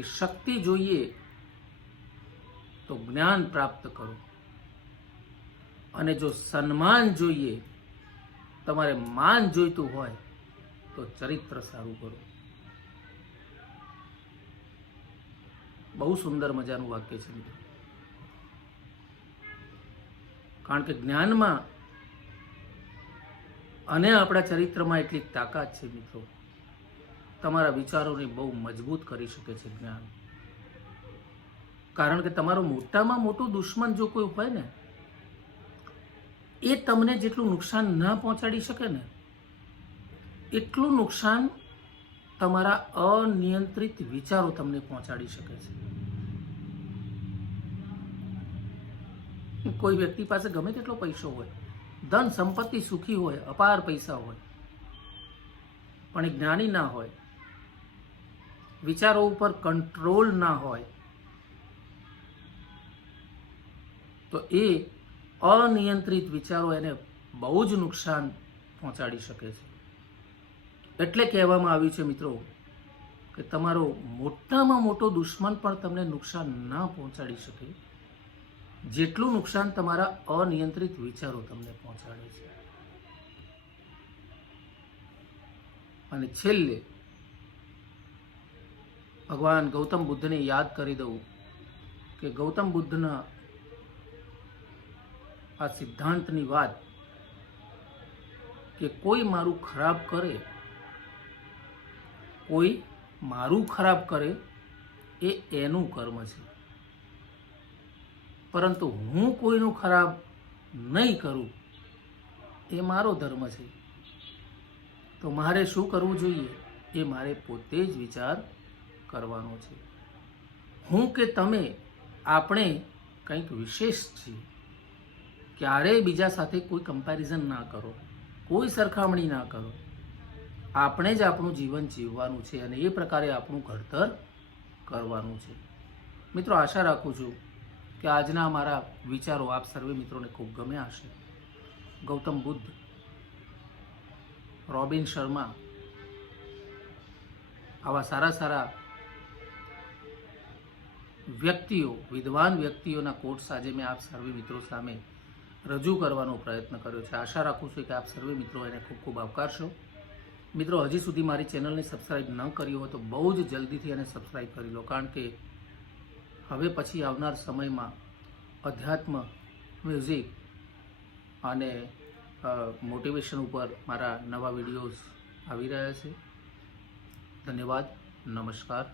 કે શક્તિ જોઈએ તો જ્ઞાન પ્રાપ્ત કરો, અને જો સન્માન જોઈએ, તમારે માન જોઈતું હોય તો ચરિત્ર સારું કરો. બહુ સુંદર મજાનું વાક્ય છે મિત્રો. કારણ કે જ્ઞાનમાં અને આપણા ચરિત્રમાં એટલી તાકાત છે મિત્રો. તમારા વિચારોને બહુ મજબૂત કરી શકે છે જ્ઞાન. કારણ કે તમારો મોટામાં મોટો દુશ્મન જો કોઈ હોય ને, એ તમને જેટલું નુકસાન ના પહોંચાડી શકે ને, એટલું નુકસાન તમારા અનિયંત્રિત વિચારો તમને પહોંચાડી શકે છે. કોઈ વ્યક્તિ પાસે ગમે તેટલો પૈસો હોય, ધન સંપત્તિ, સુખી હોય, અપાર પૈસા હોય, પણ એ જ્ઞાની ના હોય, વિચારો ઉપર કંટ્રોલ ના હોય, તો એ અનિયંત્રિત વિચારો એને બહુ જ નુકસાન પહોંચાડી શકે છે. એટલે કહેવામાં આવ્યું છે મિત્રો કે તમારો મોટામાં મોટો દુશ્મન પણ તમને નુકસાન ના પહોંચાડી શકે જેટલું નુકસાન તમારા અનિયંત્રિત વિચારો તમને પહોંચાડે છે. અને છેલ્લે ભગવાન ગૌતમ બુદ્ધને યાદ કરી દઉં કે ગૌતમ બુદ્ધના આ સિદ્ધાંતની વાત કે કોઈ મારું ખરાબ કરે, કોઈ મારું ખરાબ કરે એ એનું કર્મ છે, પરંતુ હું કોઈનું ખરાબ નહીં કરું એ મારો ધર્મ છે. તો મારે શું કરવું જોઈએ? એ મારે પોતે જ વિચાર કરવાનો છે. હું કે તમે, આપણે કંઈક વિશેષ છીએ. ક્યારેય બીજા સાથે કોઈ કમ્પેરિઝન ના કરો, કોઈ સરખામણી ના કરો. આપણે જ આપણું જીવન જીવવાનું છે અને એ પ્રકારે આપણું ઘડતર કરવાનું છે. મિત્રો, આશા રાખું છું કે આજના મારા વિચારો આપ સર્વે મિત્રોને ખૂબ ગમ્યા હશે. ગૌતમ બુદ્ધ, રોબિન શર્મા, આવા સારા સારા વ્યક્તિઓ, વિદ્વાન વ્યક્તિઓના કોટ્સ આજે મેં આપ સર્વે મિત્રો સામે રજૂ કરવાનો પ્રયત્ન કર્યો છે. આશા રાખું છું કે આપ સર્વે મિત્રો એને ખૂબ ખૂબ આવકારશો. મિત્રો, હજી સુધી મારી ચેનલને સબસ્ક્રાઈબ ન કરી હોય તો બહુ જ જલ્દીથી એને સબસ્ક્રાઈબ કરી લો. કારણ કે હવે પછી આવનાર સમયમાં અધ્યાત્મ, મ્યુઝિક અને મોટિવેશન ઉપર મારા નવા વિડીયોઝ આવી રહ્યા છે. ધન્યવાદ. નમસ્કાર.